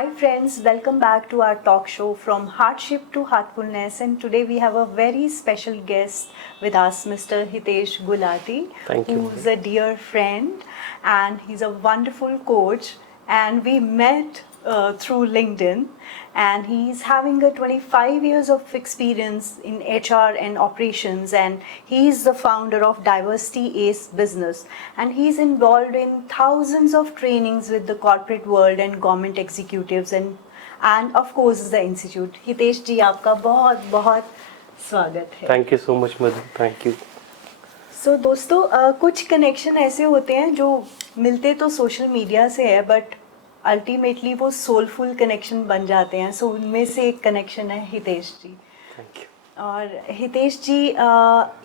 Hi friends, welcome back to our talk show From Hardship to Heartfulness, and today we have a very special guest with us, Mr. Hitesh Gulati, Thank you. who's a dear friend and he's a wonderful coach, and we met through LinkedIn, and he's having a 25 years of experience in HR and operations, and he's the founder of Diversity Ace Business, and he's involved in thousands of trainings with the corporate world and government executives and of course the institute. Hitesh जी आपका बहुत बहुत स्वागत है. Thank you so much Madhu, thank you. So दोस्तों, कुछ connection ऐसे होते हैं जो मिलते तो सोशल मीडिया से है, बट अल्टीमेटली वो सोलफुल कनेक्शन बन जाते हैं. सो उनमें से एक कनेक्शन है हितेश जी. Thank you. और हितेश जी,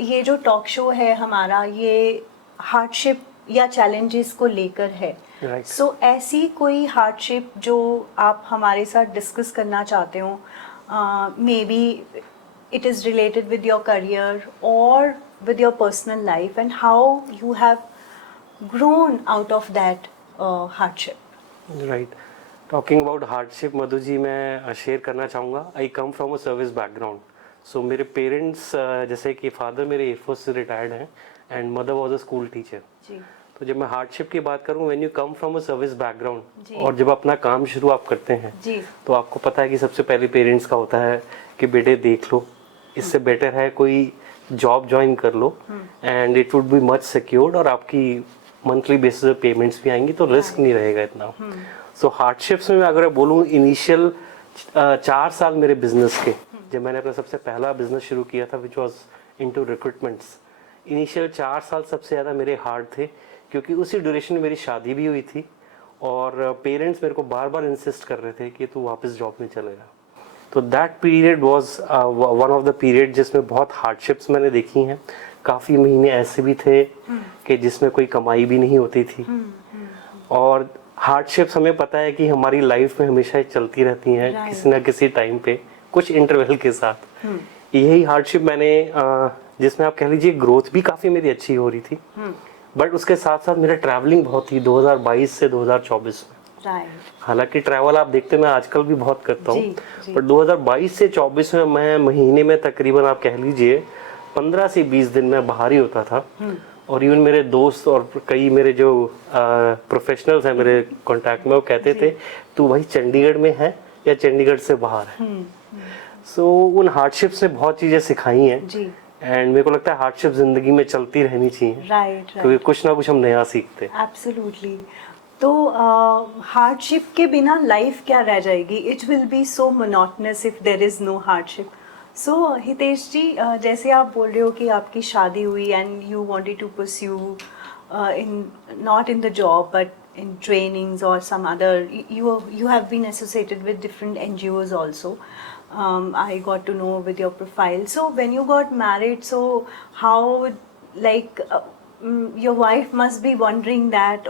ये जो टॉक शो है हमारा, ये हार्डशिप या चैलेंजेस को लेकर है. Right. सो ऐसी कोई हार्डशिप जो आप हमारे साथ डिस्कस करना चाहते हो, may be it is related with your career or with your personal life, and how you have grown out of that hardship. Right. Talking about hardship Madhu ji, मैं शेयर करना चाहूँगा. I come from a service background. So मेरे parents, जैसे कि father मेरे air force से retired हैं and mother was a school teacher. जी. तो जब मैं हार्डशिप की बात करूँ, when you come from a service background जी. और जब अपना काम शुरू आप करते हैं जी. तो आपको पता है कि सबसे पहले पेरेंट्स का होता है कि बेटे देख लो, इससे बेटर है कोई जॉब ज्वाइन कर लो and it would be much secured, और आपकी मंथली बेसिस पे पेमेंट्स भी आएंगी तो रिस्क नहीं रहेगा इतना. सो हार्डशिप्स में अगर बोलूँ, इनिशियल 4 साल मेरे बिजनेस के, जब मैंने अपना सबसे पहला बिजनेस शुरू किया था which was into recruitments, initial 4 साल सबसे ज़्यादा मेरे हार्ड थे, क्योंकि उसी ड्यूरेशन में मेरी शादी भी हुई थी और पेरेंट्स मेरे को बार बार इंसिस्ट कर रहे थे कि तू वापस जॉब में चलेगा. तो that period was one of the period जिसमें बहुत हार्डशिप्स मैंने देखी हैं. काफ़ी महीने ऐसे भी थे कि जिसमें कोई कमाई भी नहीं होती थी, और हार्डशिप्स हमें पता है कि हमारी लाइफ में हमेशा चलती रहती हैं किसी ना किसी टाइम पे, कुछ इंटरवल के साथ. यही हार्डशिप मैंने जिसमें आप कह लीजिए ग्रोथ भी काफ़ी मेरी अच्छी हो रही थी, बट उसके साथ साथ मेरा ट्रैवलिंग बहुत थी 2022 से 2024 में. हालांकि ट्रैवल आप देखते मैं आजकल भी बहुत करता हूँ, पर 2022 से 24 में मैं महीने में तकरीबन आप कह लीजिए 15 से 20 दिन में बाहर ही होता था. और इवन मेरे दोस्त और कई मेरे जो प्रोफेशनल्स हैं मेरे कांटेक्ट में, वो कहते थे तू भाई चंडीगढ़ में है या चंडीगढ़ से बाहर है. सो उन हार्डशिप्स ने बहुत चीज़ें सिखाई हैं, एंड मेरे को लगता है हार्डशिप जिंदगी में चलती रहनी चाहिए. राइट. क्योंकि कुछ ना कुछ हम नया सीखते हैं. एब्सोल्युटली. तो हार्डशिप के बिना लाइफ क्या रह जाएगी? It will be so monotonous if there is no hardship. So Hitesh ji, जैसे आप बोल रहे हो कि आपकी शादी हुई and you wanted to pursue in not in the job but in trainings or some other, you have been associated with different NGOs also. I got to know with your profile. So when you got married, so how, like, your wife must be wondering that,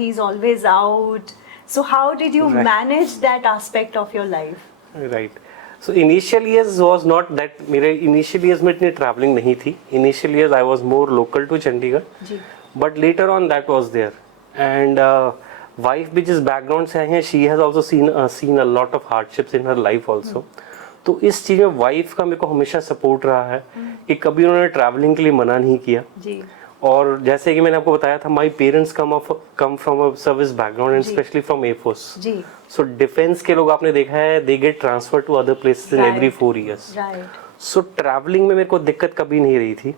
he's always out. So how did you manage that aspect of your life? Right. So initial years was not that, मेरे initial years में इतनी traveling नहीं थी. Initial years I was more local to Chandigarh. Ji. But later on that was there. And wife भी जिस background से आई है, she has also seen a lot of hardships in her life also. तो इस चीज़ में wife का मेरे को हमेशा सपोर्ट रहा है कि कभी उन्होंने ट्रैवलिंग के लिए मना नहीं किया. जी. और जैसे कि मैंने आपको बताया था, my parents come from a service background and specially from air force. जी. सो डिफेंस के लोग आपने देखा है, they get transfer to other places in every 4 years. Right. So travelling में मेरे को दिक्कत कभी नहीं रही थी.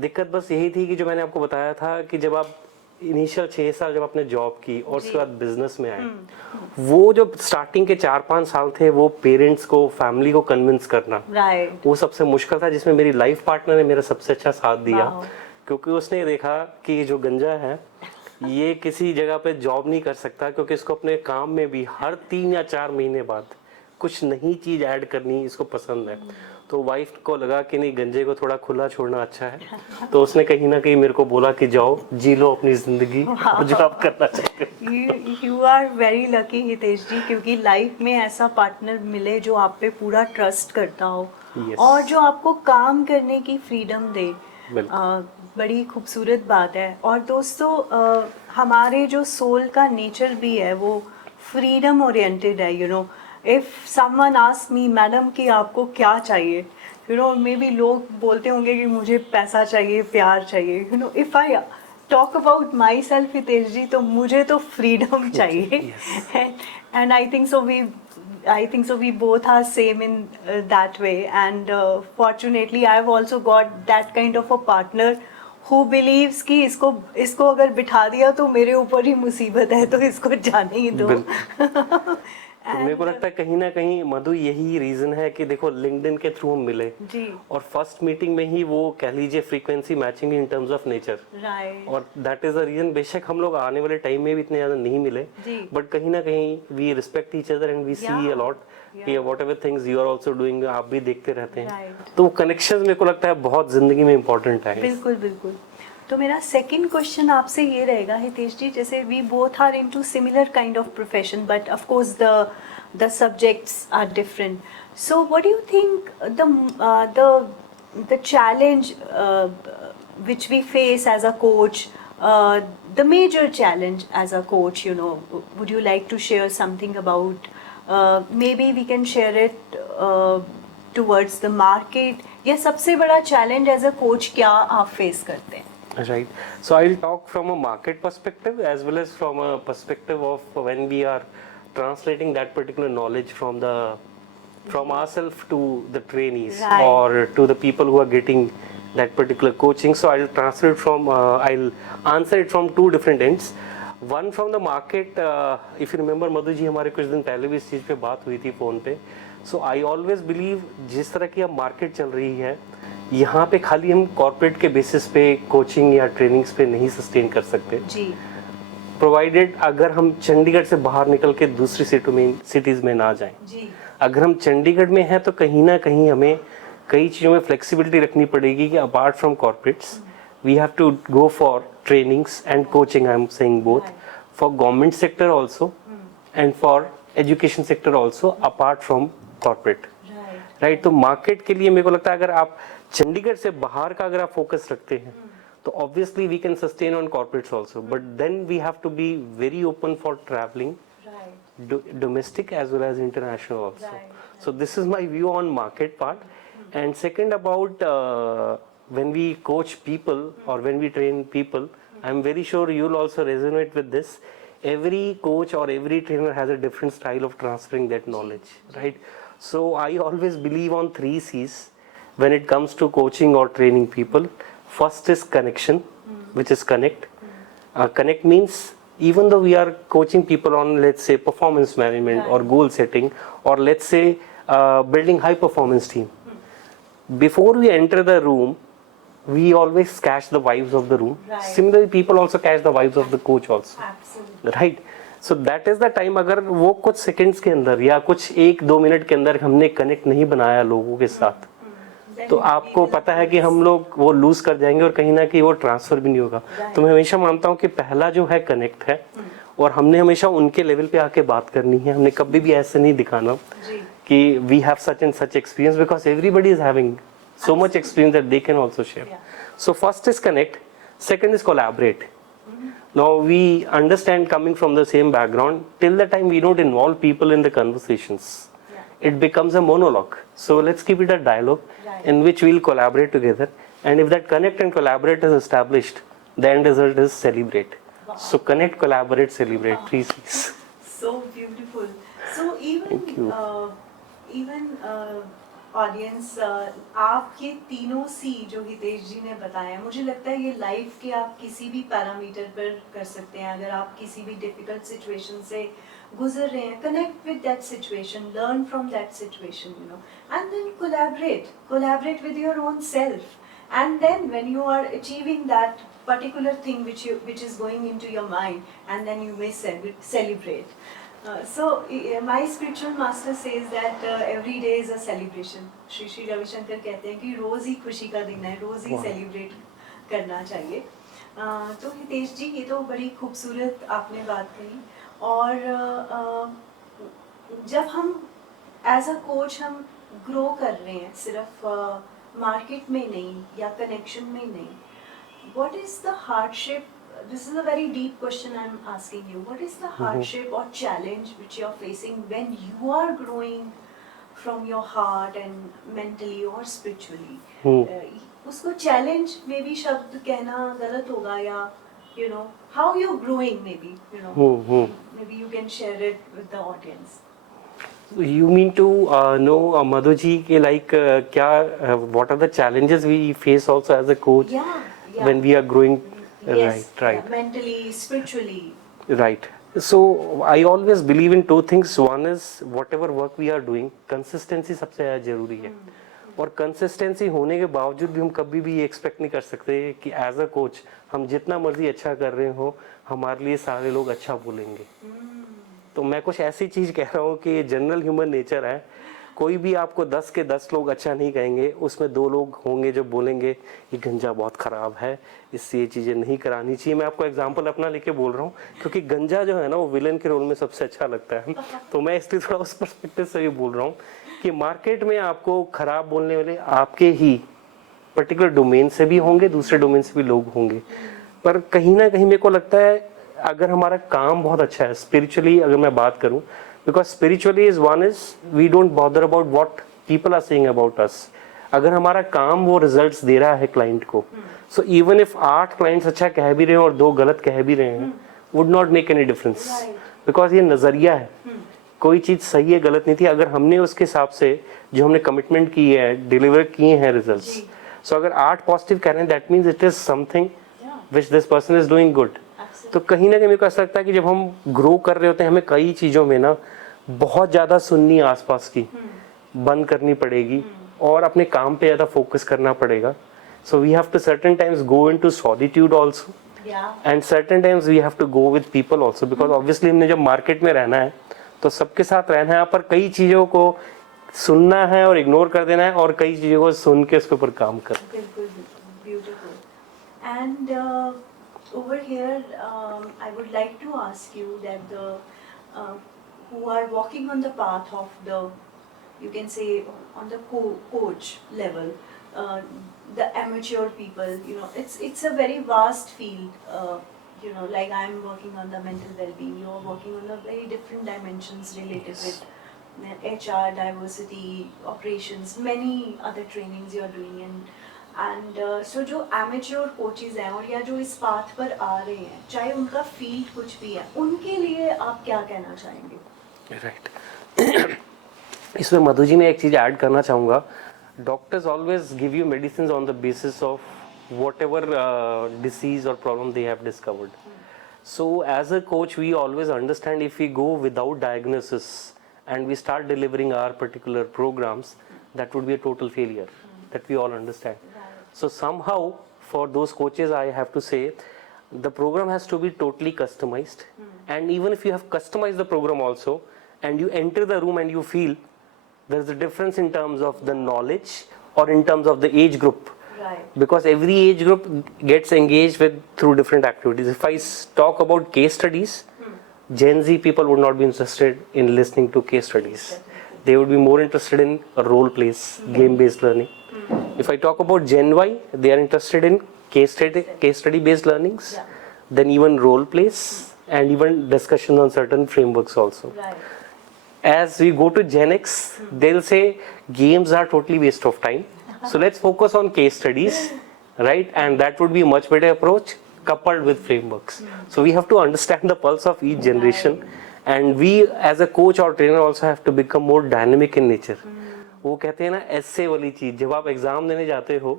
दिक्कत बस यही थी कि जो मैंने आपको बताया था कि जब आप इनिशियल 6 साल जब आपने जॉब की और उसके बाद बिजनेस में आए, वो जो स्टार्टिंग के 4-5 साल थे, वो पेरेंट्स को, फैमिली को कन्विंस करना, वो सबसे मुश्किल था, जिसमें मेरी लाइफ पार्टनर ने मेरा सबसे अच्छा साथ दिया. क्योंकि उसने देखा कि जो गंजा है ये किसी जगह पे जॉब नहीं कर सकता, क्योंकि इसको अपने काम में भी हर 3 या 4 महीने बाद कुछ नई चीज ऐड करनी इसको पसंद है. तो वाइफ को लगा कि नहीं, गंजे को थोड़ा खुला छोड़ना अच्छा है. तो उसने कहीं ना कहीं मेरे को बोला कि जाओ जी लो अपनी जिंदगी, जो आप करना चाहते हो. You are very lucky Hitesh ji, क्योंकि लाइफ में ऐसा पार्टनर मिले जो आप पे पूरा ट्रस्ट करता हो. yes. और जो आपको काम करने की फ्रीडम दे. बड़ी खूबसूरत बात है. और दोस्तों, हमारे जो सोल का नेचर भी है वो फ्रीडम ओरिएंटेड है, you know. If someone ask me, madam कि आपको क्या चाहिए, यू नो, मे बी लोग बोलते होंगे कि मुझे पैसा चाहिए, प्यार चाहिए, you know. If I talk about myself Hitesh ji, तो मुझे तो फ्रीडम चाहिए. And I think so we both are same in that way, and fortunately I have also got that kind of a partner who believes कि इसको अगर बिठा दिया तो मेरे ऊपर ही मुसीबत है, तो इसको जाने ही दो. तो मेरे को लगता है कहीं ना कहीं मधु यही रीजन है कि देखो लिंक्डइन के थ्रू हम मिले जी. और फर्स्ट मीटिंग में ही वो कह लीजिए frequency matching in terms of nature, right. और दैट इज द रीजन. बेशक हम लोग आने वाले टाइम में भी इतने ज्यादा नहीं मिले, जी. बट कहीं ना कहीं we respect each other and we see a lot कि whatever things you are also doing, आप भी देखते रहते हैं. Right. तो कनेक्शंस मेरे को लगता है बहुत जिंदगी में इंपॉर्टेंट है. बिल्कुल बिल्कुल. तो मेरा सेकंड क्वेश्चन आपसे ये रहेगा हितेश जी, जैसे we both are into similar kind of profession, but of course the subjects are different. So what do you think the challenge which we face as a coach, the major challenge as a coach, you know, would you like to share something about, maybe we can share it towards the market, या सबसे बड़ा challenge as a coach क्या आप face करते हैं? Right. So I'll talk from a market perspective as well as from a perspective of when we are translating that particular knowledge from ourselves to the trainees, Right. or to the people who are getting that particular coaching. So I'll translate from I'll answer it from two different ends. One from the market. If you remember Madhu ji, हमारे कुछ दिन पहले भी इस चीज़ पे बात हुई थी फ़ोन पे. So I always believe जिस तरह की अब मार्केट चल रही है, यहाँ पे खाली हम कॉर्पोरेट के बेसिस पे कोचिंग या ट्रेनिंग्स पे नहीं सस्टेन कर सकते जी. प्रोवाइडेड अगर हम चंडीगढ़ से बाहर निकल के दूसरी सिटीज में ना जाएं. जी. अगर हम चंडीगढ़ में हैं तो कहीं ना कहीं हमें कई चीज़ों में फ्लेक्सिबिलिटी रखनी पड़ेगी कि apart from corporates we have to go for trainings and coaching. I am saying both for government sector also and for education sector also apart from corporate. Right. तो मार्केट के लिए मेरे को लगता है अगर आप चंडीगढ़ से बाहर का अगर आप फोकस रखते हैं तो obviously we can sustain on corporates also, but then we have to be very open for traveling, domestic as well as international also. So this is my view on market part. And second, about when we coach people or when we train people, I'm very sure you'll also resonate with this. Every coach or every trainer has a different style of transferring that knowledge, right? So I always believe on 3 C's when it comes to coaching or training people. First is connection, which is connect. Connect means even though we are coaching people on, let's say, performance management or goal setting, or let's say building high performance team, before we enter the room, we always catch the vibes of the room. Similarly, people also catch the vibes of the coach also. Absolutely. Right. So that is the time, अगर वो कुछ seconds के अंदर या कुछ 1-2 minute के अंदर हमने कनेक्ट नहीं बनाया लोगों के साथ, तो आपको पता है कि हम लोग वो लूज कर जाएंगे और कहीं ना कहीं वो ट्रांसफर भी नहीं होगा. तो मैं हमेशा मानता हूँ कि पहला जो है कनेक्ट है, और हमने हमेशा उनके लेवल पे आके बात करनी है. हमने कभी भी ऐसे नहीं दिखाना कि we have such and such experience, because everybody is having so much experience that they can also share. So first is connect, second is collaborate. Now we understand, coming from the same background, till the time we don't involve people in the conversations, it becomes a monologue. So let's keep it a dialogue in which we'll collaborate together, and if that connect and collaborate is established, the end result is celebrate. So connect, collaborate, celebrate, 3 C's. So beautiful. So even audience, आप ये तीनों सी जो हितेश जी ने बताया, मुझे लगता है ये लाइफ के आप किसी भी पैरामीटर पर कर सकते हैं. अगर आप किसी भी डिफिकल्ट सिचुएशन से गुजर रहे हैं, connect with that situation, learn from that situation, you know, and then collaborate with your own self, and then when you are achieving that particular thing which is going into your mind, and then you may celebrate. So my spiritual master says that every day is a celebration. Shri Ravishankar कहते हैं कि रोज ही खुशी का दिन है, रोज ही celebrate करना चाहिए. तो हितेश जी, ये तो बड़ी खूबसूरत आपने बात कही. और जब हम एज अ कोच हम ग्रो कर रहे हैं, सिर्फ मार्केट में नहीं या कनेक्शन में नहीं, what is the hardship this is a very deep question I'm asking you. What is the hardship or challenge which you're facing when you are growing from your heart and mentally or spiritually? उसको challenge maybe शब्द कहना गलत होगा या you know how you're growing maybe you know maybe you can share it with the audience. You mean to know Madhu ji के like क्या what are the challenges we face also as a coach when we are growing? Yes, right. Yeah, mentally, spiritually. Right. So I always believe in two things. One is whatever work we are doing, consistency सबसे ज़्यादा जरूरी है. और consistency होने के बावजूद भी हम कभी भी ये एक्सपेक्ट नहीं कर सकते कि एज अ कोच हम जितना मर्जी अच्छा कर रहे हो हमारे लिए सारे लोग अच्छा बोलेंगे. तो मैं कुछ ऐसी चीज कह रहा हूँ कि जनरल ह्यूमन नेचर है. कोई भी आपको 10 के 10 लोग अच्छा नहीं कहेंगे, उसमें 2 लोग होंगे जो बोलेंगे ये गंजा बहुत खराब है, इससे ये चीजें नहीं करानी चाहिए. मैं आपको एग्जांपल अपना लेके बोल रहा हूँ क्योंकि गंजा जो है ना वो विलन के रोल में सबसे अच्छा लगता है. तो मैं इसलिए थोड़ा उस पर्सपेक्टिव से ये बोल रहा हूँ कि मार्केट में आपको खराब बोलने वाले आपके ही पर्टिकुलर डोमेन से भी होंगे, दूसरे डोमेन से भी लोग होंगे. पर कहीं ना कहीं मेरे को लगता है अगर हमारा काम बहुत अच्छा है स्पिरिचुअली, अगर मैं बात करूं, because spiritually is one is we don't bother about what people are saying about us. अगर हमारा काम वो रिजल्ट्स दे रहा है क्लाइंट को, सो इवन इफ 8 क्लाइंट्स अच्छा कह भी रहे हैं और 2 गलत कह भी रहे हैं, would not make any difference, because ये नजरिया है. कोई चीज सही है गलत नहीं थी, अगर हमने उसके हिसाब से जो हमने कमिटमेंट की है डिलीवर किए हैं रिजल्ट्स. सो अगर 8 पॉजिटिव कह रहे हैं that means it is something which this person is doing good. तो कहीं ना कहीं मेरे को ऐसा लगता है कि जब हम ग्रो कर रहे होते हैं हमें कई चीजों में ना बहुत ज्यादा सुननी आसपास की बंद करनी पड़ेगी और अपने काम पे ज्यादा फोकस करना पड़ेगा. So we have to certain times go into solitude also and certain times we have to go with people also, because obviously हमने जब मार्केट में रहना है तो सबके साथ रहना है, पर कई चीजों को सुनना है और इग्नोर कर देना है और कई चीजों को सुन के उसके ऊपर काम करना. बिल्कुल beautiful. And over here I would like to ask you that the who are walking on the path of the, you can say on the coach level, the amateur people, you know, it's a very vast field, you know, like I'm working on the mental well-being, you're working on the very different dimensions related with HR, diversity, operations, many other trainings you're doing. And so जो amateur coaches हैं और या जो इस path पर आ रहे हैं, चाहे उनका फील्ड कुछ भी है, उनके लिए आप क्या कहना चाहेंगे? राइट. इसमें मधु जी मैं एक चीज ऐड करना चाहूंगा. Doctors always give you medicine on the basis of whatever disease और problem they have discovered. So as a coach we always understand if we go without diagnosis and we start delivering our particular programs, that would be a total failure, that we all understand. So somehow for those coaches I have to say the program has to be totally customized, and even if you have customized the program also and you enter the room and you feel there's a difference in terms of the knowledge or in terms of the age group, because every age group gets engaged with through different activities. If I talk about case studies, Gen Z people would not be interested in listening to case studies. They would be more interested in role plays, game based learning. If I talk about Gen Y, they are interested in case study based learnings, then even role plays and even discussion on certain frameworks also. As we go to Gen X, they'll say games are totally waste of time, so let's focus on case studies, right? And that would be a much better approach coupled with frameworks. So we have to understand the pulse of each generation, and we as a coach or trainer also have to become more dynamic in nature. वो कहते हैं ना एस्से वाली चीज, जब आप exam देने जाते हो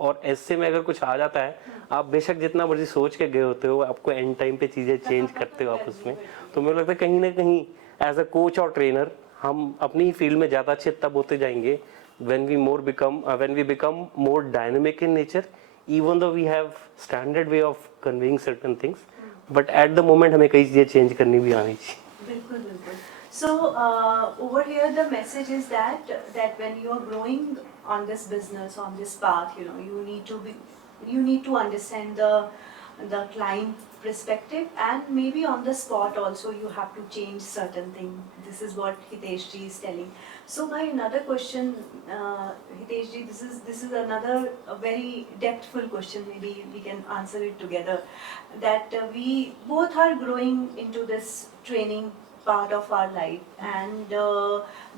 और एस्से में अगर कुछ आ जाता है, आप बेशक जितना मर्जी सोच के गए होते हो, आपको एंड टाइम पे चीजें चेंज करते हो आपस में. तो मुझे लगता है कहीं ना कहीं एज अ कोच और ट्रेनर हम अपनी फील्ड में ज्यादा अच्छे तब होते जाएंगे when we become more dynamic in nature, even though we have standard way of conveying certain things, but at the moment हमें कई चीजें चेंज करनी भी आनी चाहिए. बिल्कुल बिल्कुल. So over here the message is that when you are growing on this business, on this path, you know, you need to understand the client perspective, and maybe on the spot also you have to change certain thing. This is what Hitesh ji is telling. So my another question, Hitesh ji, this is another a very depthful question. Maybe we can answer it together. That we both are growing into this training part of our life, and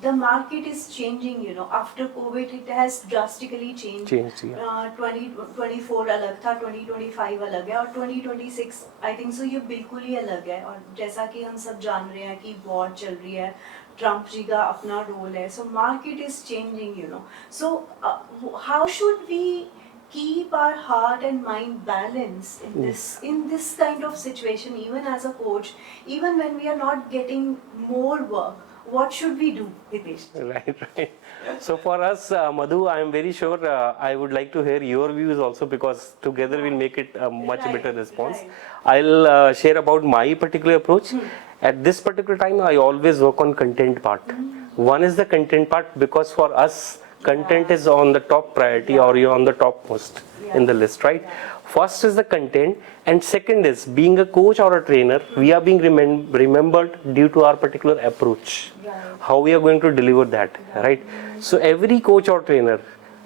the market is changing, you know. After COVID it has drastically changed. yeah. 2024 अलग था, 2025 अलग है, और 2026 I think so ये बिल्कुल ही अलग है. और जैसा कि हम सब जान रहे हैं कि वॉर चल रही है, ट्रम्प जी का अपना रोल है, so market is changing, you know. So how should we keep our heart and mind balanced in this kind of situation, even as a coach, even when we are not getting more work? What should we do, Hitesh? Right. So for us, Madhu, I am very sure I would like to hear your views also, because together we'll make it a much Right, better response. right. I'll share about my particular approach. At this particular time, I always work on content part. One is the content part, because for us, content is on the top priority, or you're on the topmost in the list, right? First is the content, and second is being a coach or a trainer, we are being remembered due to our particular approach, how we are going to deliver that, right? So every coach or trainer,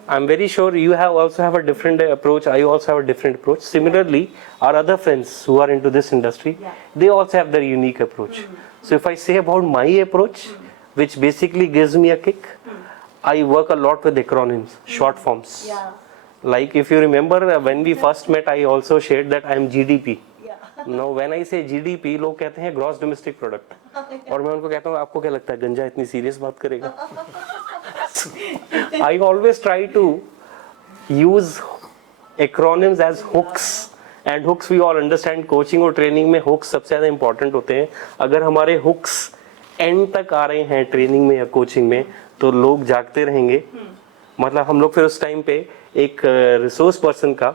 I'm very sure you have also have a different approach, I also have a different approach. Similarly, our other friends who are into this industry, they also have their unique approach. So if I say about my approach, which basically gives me a kick, I work a lot with acronyms, short forms. Yeah. Like if you remember when we first met, I also shared that I am GDP. Yeah. Now when I say GDP, लोग कहते हैं gross domestic product, और मैं उनको कहता हूँ आपको क्या लगता है गंजा इतनी सीरियस बात करेगा? I always try to use acronyms as hooks, and hooks we all understand. Coaching और ट्रेनिंग में hooks सबसे ज़्यादा इंपॉर्टेंट होते हैं. अगर हमारे hooks एंड तक आ रहे हैं ट्रेनिंग में या कोचिंग में, तो लोग जागते रहेंगे. मतलब हम लोग फिर उस टाइम पे एक रिसोर्स पर्सन का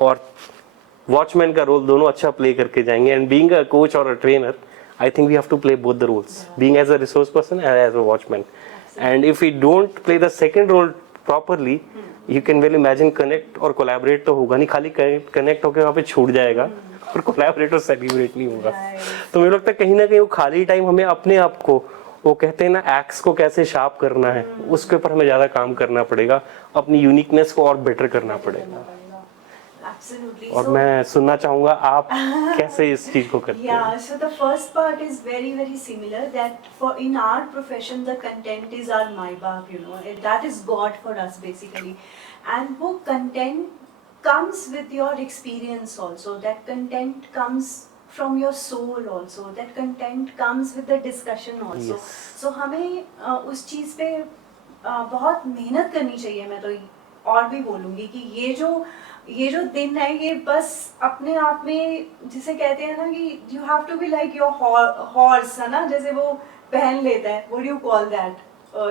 और वॉचमैन का रोल दोनों अच्छा प्ले करके जाएंगे. एंड बीइंग अ कोच और a trainer, I think we have to play both the roles, being as a resource person and as a watchman. And if we don't play the second role properly, you can well imagine connect और collaborate तो होगा नहीं, खाली connect होकर वहाँ पे छूट जाएगा और कोलैबोरेट और सेलिब्रेट नहीं होगा. तो मुझे लगता है कहीं ना कहीं वो खाली टाइम हमें अपने आप को, वो कहते हैं ना एक्स को कैसे शार्प करना है, उसके ऊपर हमें ज्यादा काम करना पड़ेगा, अपनी यूनिकनेस को और बेटर करना पड़ेगा. Absolutely. और So, मैं सुनना चाहूंगा आप कैसे इस चीज को करते हैं. yeah, so the first part is very, very similar, that for in our profession the content is our maibab, you know, that is God for us basically. And wo content comes with your experience also, that content comes from your soul also, that content comes with the discussion also. Yes. So हमें उस चीज़ पे बहुत मेहनत करनी चाहिए. मैं तो और भी बोलूँगी कि ये जो दिन है, ये बस अपने आप में, जिसे कहते हैं ना कि you have to be like your horse, है ना, जैसे वो पहन लेता है, what do you call that,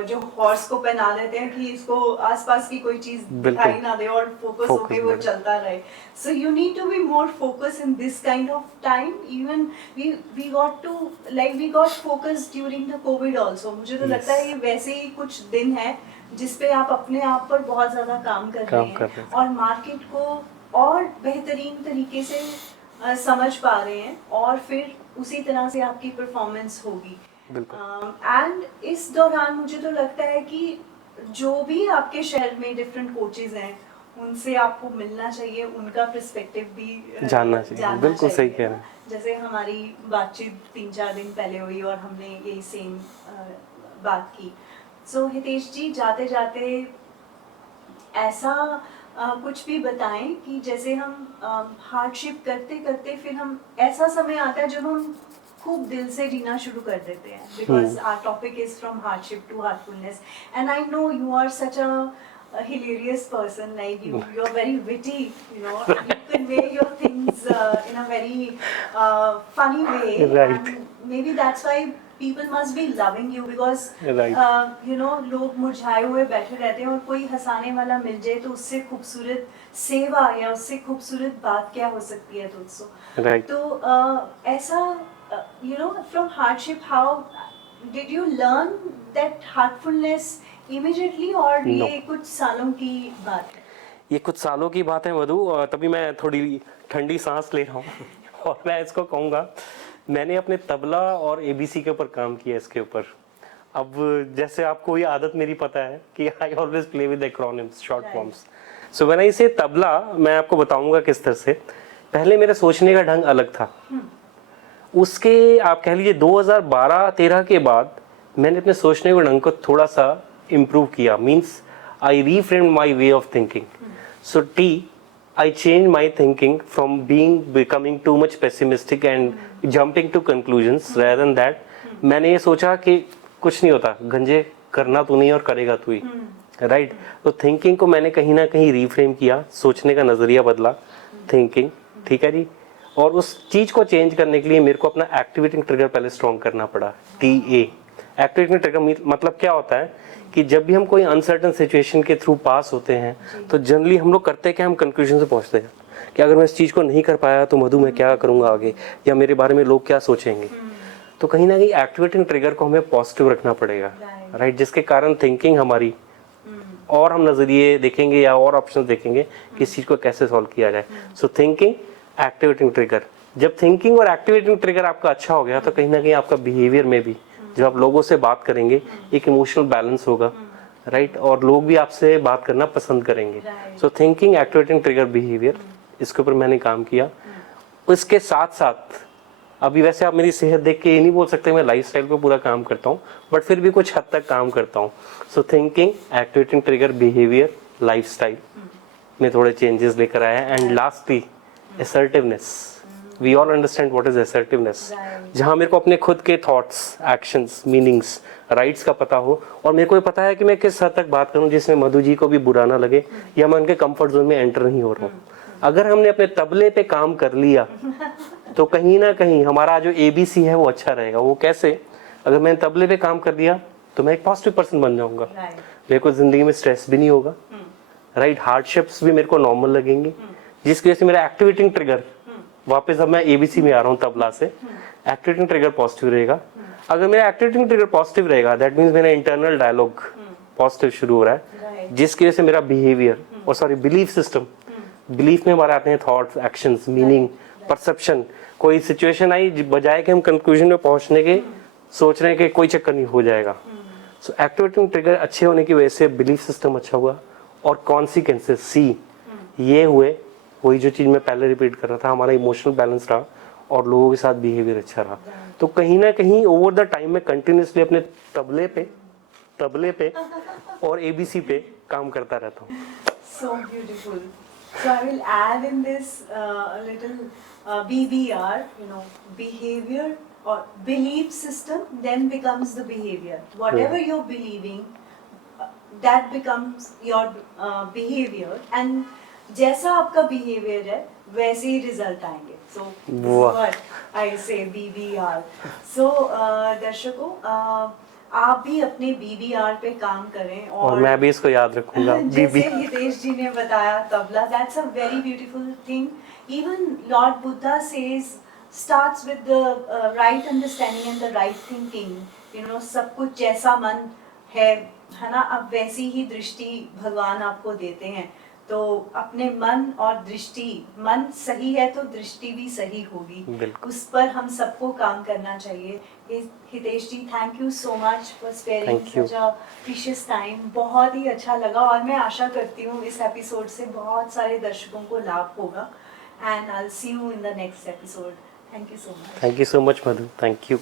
जो हॉर्स को पहना देते हैं कि इसको आसपास की कोई चीज दिखाई ना दे और फोकस होके वो चलता रहे. So you need to be more focus in this kind of time. Even we got focus during the covid also. मुझे तो लगता है ये वैसे ही कुछ दिन है जिसपे आप अपने आप पर बहुत ज्यादा काम कर रहे हैं और मार्केट को और बेहतरीन तरीके से समझ पा रहे हैं, और फिर उसी तरह से आपकी परफॉर्मेंस होगी. एंड इस दौरान मुझे तो लगता है कि जो भी आपके शहर में डिफरेंट कोचेज हैं, उनसे आपको मिलना चाहिए, उनका पर्सपेक्टिव भी जानना चाहिए. बिल्कुल सही कह रहे हैं. जैसे हमारी बातचीत 3-4 दिन पहले हुई और हमने यही सेम बात की. सो हितेश जी, जाते जाते ऐसा कुछ भी बताएं कि जैसे हम हार्डशिप करते करते फिर हम, ऐसा समय आता है जब हम खूब दिल से जीना शुरू कर देते हैं, because our topic is from hardship to heartfulness. And I know you are such a hilarious person, like you're very witty, you know, you convey your things in a very funny way, right. and maybe that's why people must be loving you, because right. You know, लोग मुरझाए हुए बैठे रहते हैं और कोई हंसाने वाला मिल जाए तो उससे खूबसूरत सेवा या उससे खूबसूरत बात क्या हो सकती है तुझसे. right. तो ऐसा, you know, from hardship, how did you learn that heartfulness immediately, और No. ये कुछ सालों की बात है? ये कुछ सालों की बात है मधु, तभी मैं थोड़ी ठंडी सांस ले रहा हूँ. और मैं इसको कहूँगा, मैंने अपने तबला और एबीसी के ऊपर काम किया इसके ऊपर। अब जैसे आपको ये आदत मेरी पता है कि I always play with acronyms, short forms. So when I से तबला, मैं आपको बताऊंगा किस तरह से। पहले मेरा सोचने का ढंग अलग था, उसके आप कह लीजिए 2012-13 के बाद मैंने अपने सोचने के ढंग को थोड़ा सा इम्प्रूव किया। Means I reframed my way of thinking. So I changed my thinking from becoming too much pessimistic and jumping to conclusions rather than that. मैंने ये सोचा कि कुछ नहीं होता, गंजे करना तू नहीं और करेगा तू ही, राइट। तो थिंकिंग को मैंने कहीं ना कहीं रीफ्रेम किया, सोचने का नजरिया बदला, थिंकिंग, ठीक है जी। और उस चीज को चेंज करने के लिए मेरे को अपना एक्टिवेटिंग ट्रिगर पहले स्ट्रॉन्ग करना पड़ा, TA। एक्टिवेटिंग ट्रिगर मतलब क्या होता है कि जब भी हम कोई अनसर्टन सिचुएशन के थ्रू पास होते हैं तो जनरली हम लोग करते हैं कि हम कंक्लूजन से पहुंचते हैं कि अगर मैं इस चीज को नहीं कर पाया तो मधु मैं क्या करूंगा आगे, या मेरे बारे में लोग क्या सोचेंगे। तो कहीं ना कहीं एक्टिवेटिंग ट्रिगर को हमें पॉजिटिव रखना पड़ेगा, राइट, जिसके कारण थिंकिंग हमारी और हम नजरिए देखेंगे या और ऑप्शन देखेंगे कि इस चीज को कैसे सॉल्व किया जाए। सो थिंकिंग, एक्टिवेटिंग ट्रिगर। जब थिंकिंग और एक्टिवेटिंग ट्रिगर आपका अच्छा हो गया तो कहीं ना कहीं आपका बिहेवियर में भी, जब आप लोगों से बात करेंगे, एक इमोशनल बैलेंस होगा, राइट, और लोग भी आपसे बात करना पसंद करेंगे। सो थिंकिंग, एक्टिवेटिंग ट्रिगर, बिहेवियर, इसके ऊपर मैंने काम किया। इसके साथ साथ अभी वैसे आप मेरी सेहत देख के ये नहीं बोल सकते मैं लाइफस्टाइल पे पूरा काम करता हूँ, बट फिर भी कुछ हद तक काम करता हूँ। So thinking, activating trigger, behaviour, lifestyle में थोड़े चेंजेस लेकर आया। And lastly assertiveness. We all understand what is assertiveness, जहां मेरे को अपने खुद के थॉट्स, एक्शंस, मीनिंग्स, राइट्स का पता हो, और मेरे को ये पता है कि मैं किस हद तक बात करूं जिसमें मधु जी को भी बुरा ना लगे या मैं उनके कंफर्ट जोन में एंटर नहीं हो रहा हूँ। अगर हमने अपने तबले पे काम कर लिया तो कहीं ना कहीं हमारा जो ABC है वो अच्छा रहेगा। वो कैसे? अगर मैंने तबले पे काम कर दिया तो मैं एक पॉजिटिव पर्सन बन जाऊंगा, मेरे को जिंदगी में स्ट्रेस भी नहीं होगा, राइट, हार्डशिप्स भी मेरे को नॉर्मल लगेंगी, जिसकी वजह से मेरा एक्टिवेटिंग ट्रिगर, वापस अब मैं ABC में आ रहा हूँ तबला से, एक्टिवेटिंग ट्रिगर पॉजिटिव रहेगा। अगर मेरा एक्टिवेटिंग ट्रिगर पॉजिटिव रहेगा, दैट मीन्स मेरा इंटरनल डायलॉग पॉजिटिव शुरू हो रहा है, जिसकी वजह से मेरा बिहेवियर और सॉरी बिलीफ सिस्टम, बिलीफ में हमारे आते हैं थॉट्स, एक्शंस, मीनिंग, परसेप्शन। कोई सिचुएशन आई, बजाय कि हम कंक्लूजन में पहुंचने के सोच रहे हैं कि कोई चक्कर नहीं हो जाएगा। सो एक्टिवेटिंग ट्रिगर अच्छे होने की वजह से बिलीफ सिस्टम अच्छा हुआ और कॉन्सिक्वेंसेस सी ये हुए, वही जो चीज मैं पहले रिपीट कर रहा था, हमारा इमोशनल बैलेंस रहा और लोगों के साथ बिहेवियर अच्छा रहा। तो कहीं ना कहीं ओवर द टाइम में कंटिन्यूसली अपने तबले पे और ABC पे काम करता रहता हूँ। So beautiful. So I will add in this a little BBR, behavior or belief system then becomes the behavior. Whatever you're believing, that becomes your behavior, and जैसा आपका behavior है वैसे ही रिजल्ट आएंगे। So this is what I say BBR. So दर्शकों, आप भी अपने BBR पे काम करें और मैं भी इसको याद रखूंगा। जैसे हितेश जी ने बताया tabla, that's a very beautiful thing. Even Lord Buddha says starts with the right understanding and the right thinking. सब कुछ जैसा मन है ना, अब वैसी ही दृष्टि भगवान आपको देते हैं। तो अपने मन और दृष्टि, मन सही है तो दृष्टि भी सही होगी, उस पर हम सबको काम करना चाहिए। Hitesh ji, thank you so much for sparing such a precious time. बहुत ही अच्छा लगा और मैं आशा करती हूँ इस एपिसोड से बहुत सारे दर्शकों को लाभ होगा। And I will see you in the next episode. Thank you so much. Thank you so much Madhu, thank you.